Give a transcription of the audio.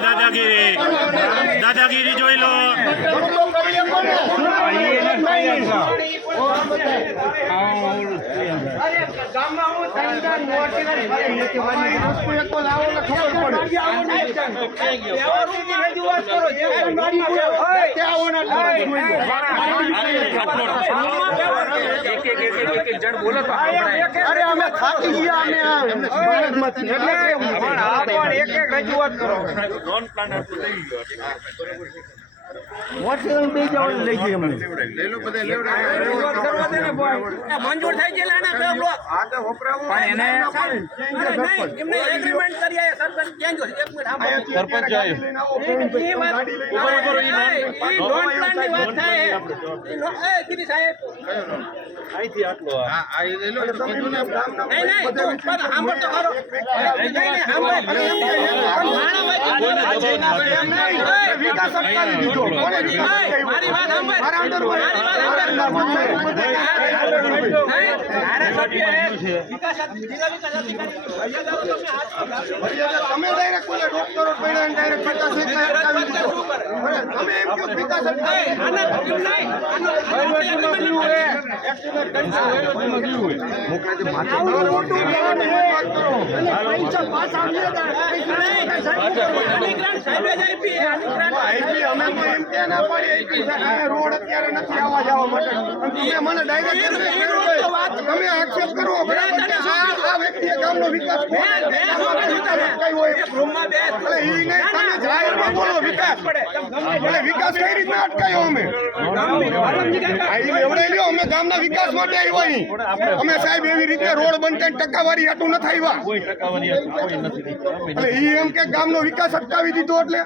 દાદાગીરી. જોઈ લો. અરે અમે થાકી ગયા અમે એટલે? મંજૂર એગ્રીમેન્ટ કરી આયા સરપંચ એ લોન પ્લાનની વાત એ લો- નહીં નહીં પણ સાંભળ તો ખરો નહીં નહીં સાંભળ મારી સાંભળ. મારી સાંભળ. તમે direct બોલે ડોક્ટરો પડ્યા અને direct વિકાસ અટકાવી દીધો. અરે, તમે એમ વિકાસ રોડ અત્યારે નથી આવવા જવા માટે તમે મને ડાયરેક્ટ તમે આક્ષેપ કરો આ વ્યક્તિએ ગામનો વિકાસ કર્યો. ગામનો વિકાસ અટકાવ્યો હોય. એટલે ઈ નહીં, તમે જાહેરમાં બોલો વિકાસ. એટલે વિકાસ કઈ રીતના અટકાયો અમે? લ્યો ગામના વિકાસ માટે આવ્યા અહીં. અમે સાહેબ એવી રીતે રોડ બનતે ટકાવારી હાટું નથી આવ્યા. કોઈ ટકાવારી કોઈ નથી. એટલે ઈ એમ કે ગામનો વિકાસ અટકાવી દીધો એટલે?